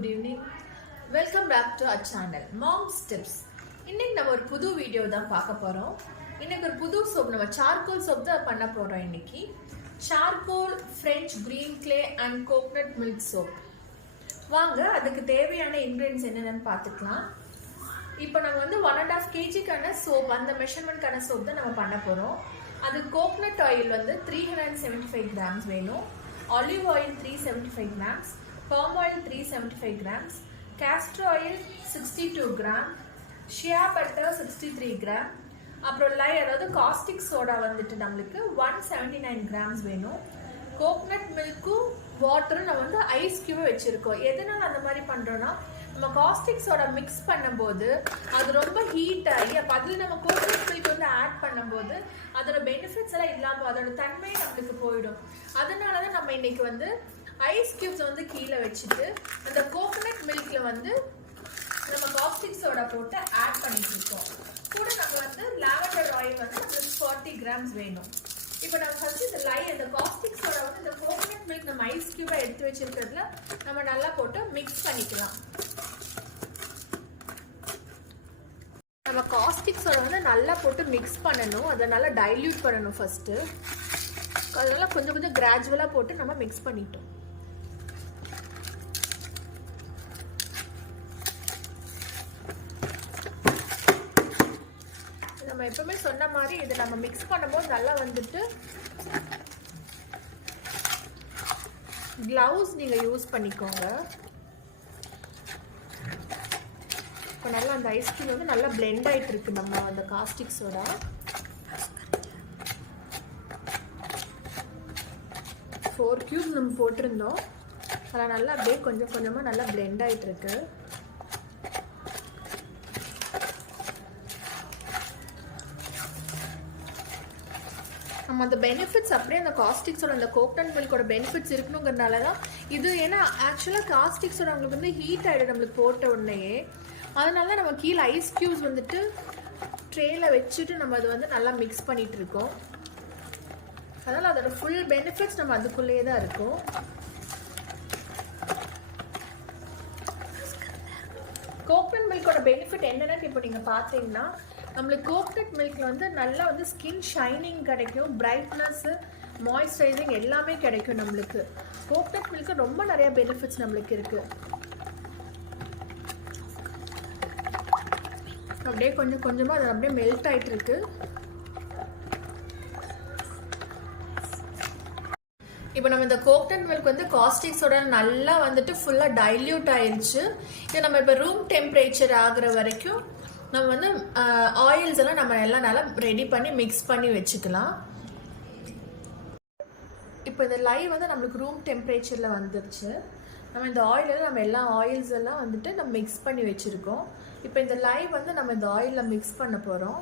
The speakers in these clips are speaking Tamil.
good evening. Welcome back to our channel Mom's Tips. இன்னைக்கு நம்ம ஒரு புது வீடியோ தான் பார்க்க போறோம். இன்னைக்கு ஒரு புது சோப் நம்ம சார்கோல் சோப் தான் பண்ண போறோம் இன்னைக்கு. Charcoal French green clay and coconut milk soap. வாங்க அதுக்கு தேவையான ingredients என்னென்னு பார்த்துக்கலாம். இப்போ நம்ம வந்து 1.5 kg கான சோப் அந்த மெஷர்மென்ட்கான சோப் தான் நம்ம பண்ண போறோம். அது கோகனட் ஆயில் வந்து 375 grams வேணும். Olive oil 375 grams, palm oil 375 grams, castor oil 62 gram, shea butter 63 gram, அப்புறம் லை அதாவது காஸ்டிக் சோடா வந்துட்டு நம்மளுக்கு 179 grams வேணும். கோகனட் மில்க்கும் வாட்டரும் நம்ம வந்து ஐஸ் கியூபை வச்சுருக்கோம். எதனால் அந்த மாதிரி பண்ணுறோன்னா நம்ம காஸ்டிக் சோடா மிக்ஸ் பண்ணும்போது அது ரொம்ப ஹீட் ஆகி அப்போ அதில் நம்ம கோகனட் மில்க் வந்து ஆட் பண்ணும்போது அதோட பெனிஃபிட்ஸ் எல்லாம் இல்லாமல் அதோட தன்மை நம்மளுக்கு போயிடும். அதனால தான் நம்ம இன்னைக்கு வந்து ஐஸ் கியூப்ஸ் வந்து கீழே வச்சுட்டு அந்த கோகனட் மில்கில் வந்து நம்ம காஸ்டிக் சோடா போட்டு ஆட் பண்ணிட்டு இருக்கோம். கூட நம்ம வந்து லாவெண்டர் ஆயில் வந்து நம்மளுக்கு 40 grams வேணும். இப்போ நம்ம ஃபர்ஸ்ட் இந்த காஸ்டிக் சோடா வந்து இந்த கோகனட் மில்க் நம்ம ஐஸ் கியூபை எடுத்து வச்சிருக்கிறதுல நம்ம நல்லா போட்டு மிக்ஸ் பண்ணிக்கலாம். நம்ம காஸ்டிக் சோடா வந்து நல்லா போட்டு மிக்ஸ் பண்ணணும், அதை நல்லா டைல்யூட் பண்ணணும் ஃபர்ஸ்ட். அதனால கொஞ்சம் கொஞ்சம் கிராஜுவலாக போட்டு நம்ம மிக்ஸ் பண்ணிட்டோம். நம்ம எப்பவுமே சொன்ன மாதிரி இதை நம்ம மிக்ஸ் பண்ணும்போது நல்லா வந்துட்டு கிளவுஸ் நீங்கள் யூஸ் பண்ணிக்கோங்க. இப்போ நல்லா அந்த ஐஸ்கிரீம் வந்து நல்லா பிளெண்ட் ஆகிட்டு இருக்கு நம்ம அந்த காஸ்டிக் சோடா. ஃபோர் கியூப் நம்ம போட்டிருந்தோம், அதெல்லாம் நல்லா அப்படியே கொஞ்சம் கொஞ்சமாக நல்லா பிளெண்ட் ஆகிட்டு இருக்கு. நம்ம அந்த பெனிஃபிட்ஸ் அப்படியே அந்த காஸ்டிக் சோடா அந்த கோகனட் மில்கோட பெனிஃபிட்ஸ் இருக்கணுங்கிறதுனால தான் இது. ஏன்னா ஆக்சுவலாக காஸ்டிக் சோடா நம்மளுக்கு வந்து ஹீட் ஆகிடும் நம்மளுக்கு போட்ட உடனேயே. அதனால தான் நம்ம கீழே ஐஸ் கியூப்ஸ் வந்துட்டு ட்ரேயில் வச்சுட்டு நம்ம அதை வந்து நல்லா மிக்ஸ் பண்ணிகிட்டு இருக்கோம். அதனால் அதோட ஃபுல் பெனிஃபிட்ஸ் நம்ம அதுக்குள்ளேயே தான் இருக்கும். கோகனட் மில்கோட பெனிஃபிட் என்னென்னு இப்போ நீங்கள் பார்த்தீங்கன்னா நம்மளுக்கு கோகனட் மில்கில் வந்து நல்லா வந்து ஸ்கின் ஷைனிங் கிடைக்கும், பிரைட்னஸ்ஸு, மாய்ஸ்சரைசிங் எல்லாமே கிடைக்கும் நம்மளுக்கு. கோகனட் மில்க்கு ரொம்ப நிறைய பெனிஃபிட்ஸ் நம்மளுக்கு இருக்குது. அப்படியே கொஞ்சம் கொஞ்சமாக அது அப்படியே மெல்ட் ஆகிட்டு இருக்கு. இப்போ நம்ம இந்த கோகனட் மில்க் வந்து காஸ்டிக் சோடா நல்லா வந்துட்டு ஃபுல்லாக டைல்யூட் ஆயிடுச்சு. இதை நம்ம இப்போ ரூம் டெம்பரேச்சர் ஆகுற வரைக்கும் நம்ம வந்து ஆயில்ஸ் எல்லாம் நம்ம எல்லாம் நல்லா ரெடி பண்ணி மிக்ஸ் பண்ணி வச்சுக்கலாம். இப்போ இந்த லை வந்து நம்மளுக்கு ரூம் டெம்பரேச்சரில் வந்துருச்சு. நம்ம இந்த ஆயிலெல்லாம் நம்ம எல்லா ஆயில்ஸ் எல்லாம் வந்துட்டு நம்ம மிக்ஸ் பண்ணி வச்சுருக்கோம். இப்போ இந்த லை வந்து நம்ம இந்த ஆயிலில் மிக்ஸ் பண்ண போகிறோம்.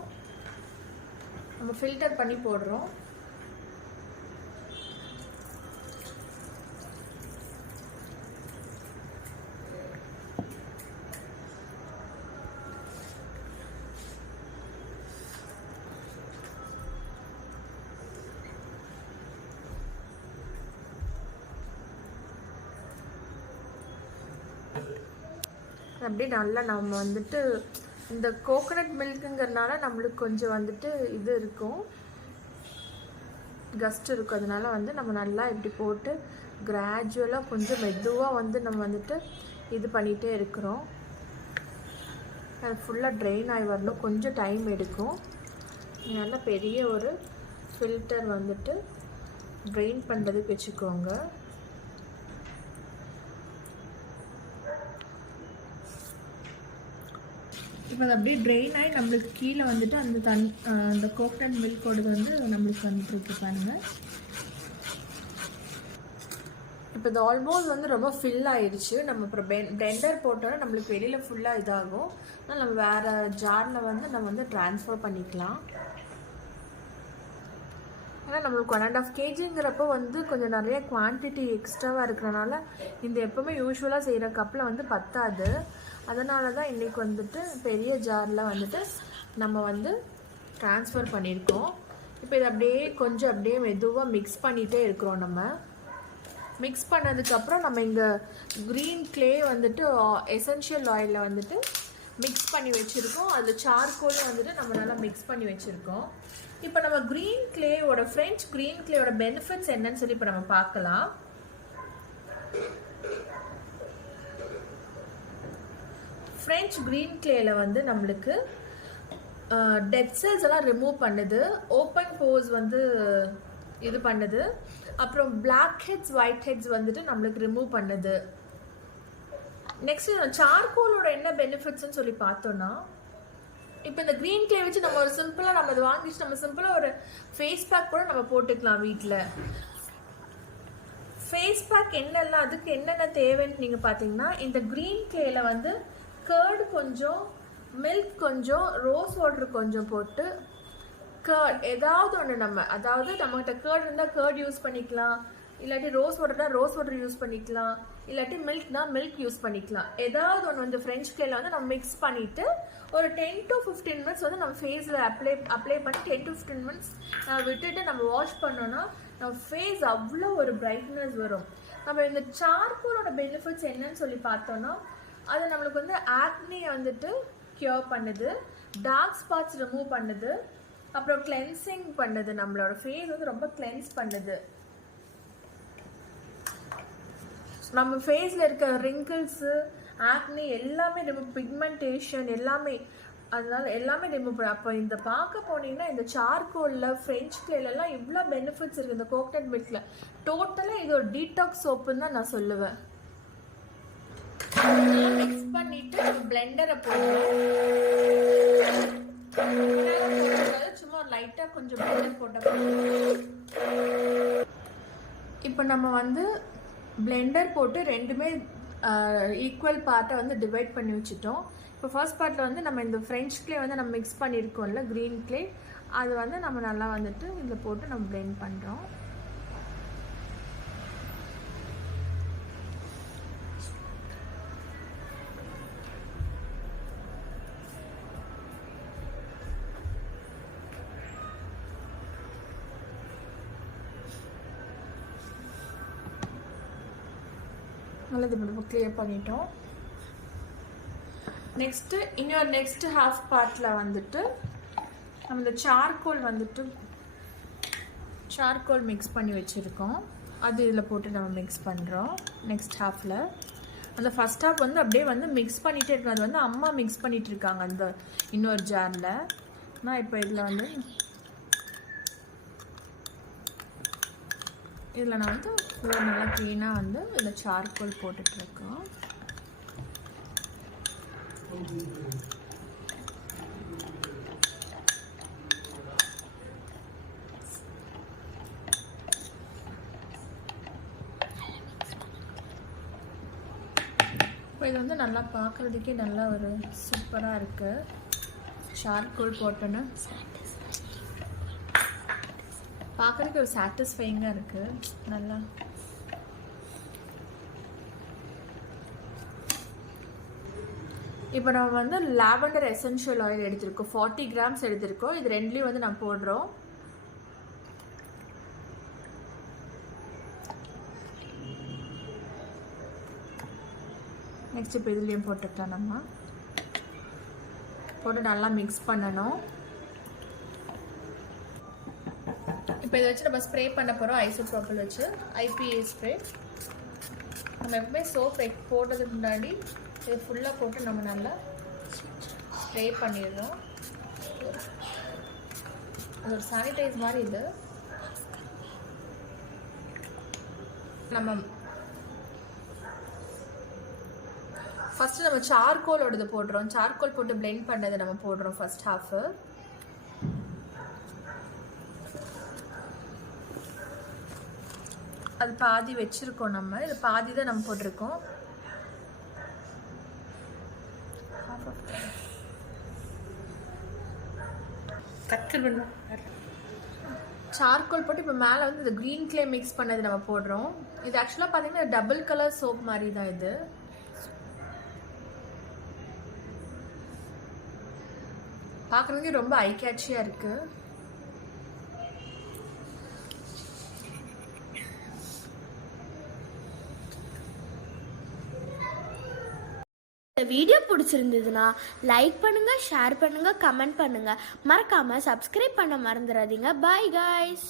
நம்ம ஃபில்டர் பண்ணி போடுறோம். அப்படியே நல்லா நம்ம வந்துட்டு இந்த கோகனட் மில்க்குங்கிறதுனால நம்மளுக்கு கொஞ்சம் வந்துட்டு இது இருக்கும், கஸ்ட் இருக்கும். அதனால வந்து நம்ம நல்லா இப்படி போட்டு கிராஜுவலாக கொஞ்சம் மெதுவாக வந்து நம்ம வந்துட்டு இது பண்ணிகிட்டே இருக்கிறோம். அது ஃபுல்லாக ட்ரெயின் ஆகி வரணும், கொஞ்சம் டைம் எடுக்கும். நல்லா பெரிய ஒரு ஃபில்டர் வந்துட்டு ட்ரெயின் பண்ணுறதுக்கு வச்சுக்கோங்க. இப்போ அது அப்படியே ட்ரெயின் ஆகி நம்மளுக்கு கீழே வந்துட்டு அந்த கோகனட் மில்கோடு வந்து நம்மளுக்கு வந்துட்டு பாருங்கள். இப்போ இது ஆல்மோஸ்ட் வந்து ரொம்ப ஃபில் ஆயிடுச்சு. நம்ம அப்புறம் பிளெண்டர் போட்டோன்னா நம்மளுக்கு வெளியில் ஃபுல்லாக இதாகும். அதனால் நம்ம வேறு ஜாரில் வந்து நம்ம வந்து ட்ரான்ஸ்ஃபர் பண்ணிக்கலாம். ஆனால் நம்மளுக்கு 1.5 kgங்கிறப்போ வந்து கொஞ்சம் நிறைய குவான்டிட்டி எக்ஸ்ட்ராவாக இருக்கிறனால இந்த எப்போவுமே யூஸ்வலாக செய்கிற கப்பில் வந்து பத்தாது. அதனால தான் இன்றைக்கி வந்துட்டு பெரிய ஜாரில் வந்துட்டு நம்ம வந்து ட்ரான்ஸ்ஃபர் பண்ணியிருக்கோம். இப்போ இது அப்படியே கொஞ்சம் அப்படியே மெதுவாக மிக்ஸ் பண்ணிகிட்டே இருக்கிறோம் நம்ம. மிக்ஸ் பண்ணதுக்கப்புறம் நம்ம இங்கே க்ரீன் க்ளே வந்துட்டு எசென்ஷியல் ஆயிலில் வந்துட்டு மிக்ஸ் பண்ணி வச்சுருக்கோம். அதில் சார்கோலும் வந்துட்டு நம்ம நல்லா மிக்ஸ் பண்ணி வச்சுருக்கோம். இப்போ நம்ம க்ரீன் க்ளேயோட ஃப்ரெஞ்ச் க்ரீன் க்ளேயோட பெனிஃபிட்ஸ் என்னன்னு சொல்லி இப்போ நம்ம பார்க்கலாம். ஃப்ரெஞ்ச் க்ரீன் க்ளேயில் வந்து நம்மளுக்கு டெட் செல்ஸ் எல்லாம் ரிமூவ் பண்ணுது, ஓப்பன் போர்ஸ் வந்து இது பண்ணுது, அப்புறம் பிளாக் ஹெட்ஸ் ஒயிட் ஹெட்ஸ் வந்துட்டு நம்மளுக்கு ரிமூவ் பண்ணுது. நெக்ஸ்ட் சார்கோலோட என்ன பெனிஃபிட்ஸ்ன்னு சொல்லி பார்த்தோம்னா, இப்போ இந்த க்ரீன் க்ளே வச்சு நம்ம ஒரு சிம்பிளாக நம்ம அதை வாங்கிச்சு நம்ம சிம்பிளாக ஒரு ஃபேஸ் பேக் கூட நம்ம போட்டுக்கலாம் வீட்டில். ஃபேஸ் பேக் என்னெல்லாம் அதுக்கு என்னென்ன தேவைன்னு நீங்கள் பார்த்தீங்கன்னா, இந்த க்ரீன் க்ளேயில் வந்து கர்டு கொஞ்சம், மில்க் கொஞ்சம், ரோஸ் வாட்டர் கொஞ்சம் போட்டு கர்ட் ஏதாவது ஒன்று நம்ம, அதாவது நம்மகிட்ட கர்ட் இருந்தால் கர்ட் யூஸ் பண்ணிக்கலாம், இல்லாட்டி ரோஸ் வாட்டர்னா ரோஸ் வாட்டர் யூஸ் பண்ணிக்கலாம், இல்லாட்டி மில்க்னா மில்க் யூஸ் பண்ணிக்கலாம். ஏதாவது ஒன்று வந்து ஃப்ரெஞ்ச் க்ளேயில் வந்து நம்ம மிக்ஸ் பண்ணிவிட்டு ஒரு 10 to 15 மினிட்ஸ் வந்து நம்ம ஃபேஸில் அப்ளை பண்ணி 10 to 15 மினிட்ஸ் விட்டுட்டு நம்ம வாஷ் பண்ணோன்னா நம்ம ஃபேஸ் அவ்வளோ ஒரு பிரைட்னஸ் வரும். நம்ம இந்த சார்கோலோட பெனிஃபிட்ஸ் என்னன்னு சொல்லி பார்த்தோன்னா, அது நம்மளுக்கு வந்து ஆக்னியை வந்துட்டு க்யூர் பண்ணுது, டார்க் ஸ்பாட்ஸ் ரிமூவ் பண்ணுது, அப்புறம் கிளென்சிங் பண்ணுது, நம்மளோட ஃபேஸ் வந்து ரொம்ப கிளென்ஸ் பண்ணுது. நம்ம ஃபேஸில் இருக்க ரிங்கிள்ஸு, ஆக்னி எல்லாமே ரிமூவ், பிக்மெண்டேஷன் எல்லாமே, அதனால எல்லாமே ரிமூவ் பண்ண. அப்போ இந்த பார்க்க போனீங்கன்னா இந்த சார்கோலில் ஃப்ரெஞ்ச் க்ளேலெல்லாம் இவ்வளோ பெனிஃபிட்ஸ் இருக்குது. இந்த கோகனட் மில்கில் டோட்டலாக இது ஒரு டீடாக்ஸ் சோப்புன்னு தான் நான் சொல்லுவேன். மிக்ஸ் பண்ணிட்டு பிளெண்டரை போடுறோம். சும்மா லைட்டாக கொஞ்சம் பிளெண்டர் போட்ட. இப்போ நம்ம வந்து பிளெண்டர் போட்டு ரெண்டுமே ஈக்குவல் பார்ட்டை வந்து டிவைட் பண்ணி வச்சுட்டோம். இப்போ ஃபர்ஸ்ட் பார்ட்டில் வந்து நம்ம இந்த ஃப்ரெஞ்ச் க்ளே வந்து நம்ம மிக்ஸ் பண்ணியிருக்கோம்ல க்ரீன் க்ளே, அது வந்து நம்ம நல்லா வந்துட்டு இதில் போட்டு நம்ம பிளெண்ட் பண்ணுறோம். நல்லது, இப்போ கிளியர் பண்ணிட்டோம். நெக்ஸ்ட் ஹாஃப் பார்ட்டில் வந்துட்டு நம்ம இந்த சார்கோல் மிக்ஸ் பண்ணி வச்சுருக்கோம், அது இதில் போட்டு நம்ம மிக்ஸ் பண்ணுறோம். நெக்ஸ்ட் ஹாஃபில் அந்த ஃபஸ்ட் ஹாஃப் வந்து அப்படியே வந்து மிக்ஸ் பண்ணிகிட்டே இருக்கோம். அது வந்து அம்மா மிக்ஸ் பண்ணிகிட்டு இருக்காங்க அந்த இன்னொரு ஜாரில். நான் இப்போ இதில் வந்து இதில் நான் வந்து ஃபுல்லாக நல்லா க்ளீனாக வந்து இதில் சார்கோல் போட்டுட்ருக்கோம். இப்போ இது வந்து நல்லா பார்க்குறதுக்கே நல்லா ஒரு சூப்பராக இருக்குது. சார்கோல் போட்டோன்னா பார்க்குறதுக்கு ஒரு சாட்டிஸ்ஃபைங்காக இருக்குது. நல்லா இப்போ நம்ம வந்து லாவெண்டர் எசென்ஷியல் ஆயில் எடுத்திருக்கோம், 40 கிராம்ஸ் எடுத்திருக்கோம். இது ரெண்டுலேயும் வந்து நம்ம போடுறோம். நெக்ஸ்ட் இப்போ இதுலேயும் போட்டுக்கலாம். நம்ம போட்டு நல்லா மிக்ஸ் பண்ணணும். இப்போ இதை வச்சு நம்ம ஸ்ப்ரே பண்ண போகிறோம். ஐசோப்ரோபில் வச்சு IPA ஸ்ப்ரே. நம்ம எப்பவுமே சோப் போட்டதுக்கு முன்னாடி இது ஃபுல்லாக போட்டு நம்ம நல்லா ஸ்ப்ரே பண்ணிடுறோம். அது ஒரு சானிடைஸ் மாதிரி. இது நம்ம ஃபஸ்ட்டு நம்ம சார்கோலோடது போடுறோம். சார்கோல் போட்டு பிளெண்ட் பண்ணதை நம்ம போடுறோம் ஃபர்ஸ்ட் ஹாஃபு. அது பாதி வச்சுருக்கோம் நம்ம. இது பாதி தான் நம்ம போட்டிருக்கோம். சார்கோல் போட்டு இப்போ மேலே வந்து இந்த க்ரீன் க்ளே மிக்ஸ் பண்ணது நம்ம போடுறோம். இது ஆக்சுவலாக பார்த்தீங்கன்னா டபுள் கலர் சோப் மாதிரி தான். இது பார்க்குறதுக்கே ரொம்ப ஐ கேட்சியாக இருக்குது. இந்த வீடியோ பிடிச்சிருந்ததுன்னா லைக் பண்ணுங்க, ஷேர் பண்ணுங்க, கமெண்ட் பண்ணுங்க. மறக்காம சப்ஸ்கிரைப் பண்ண மறந்துடாதீங்க. Bye guys.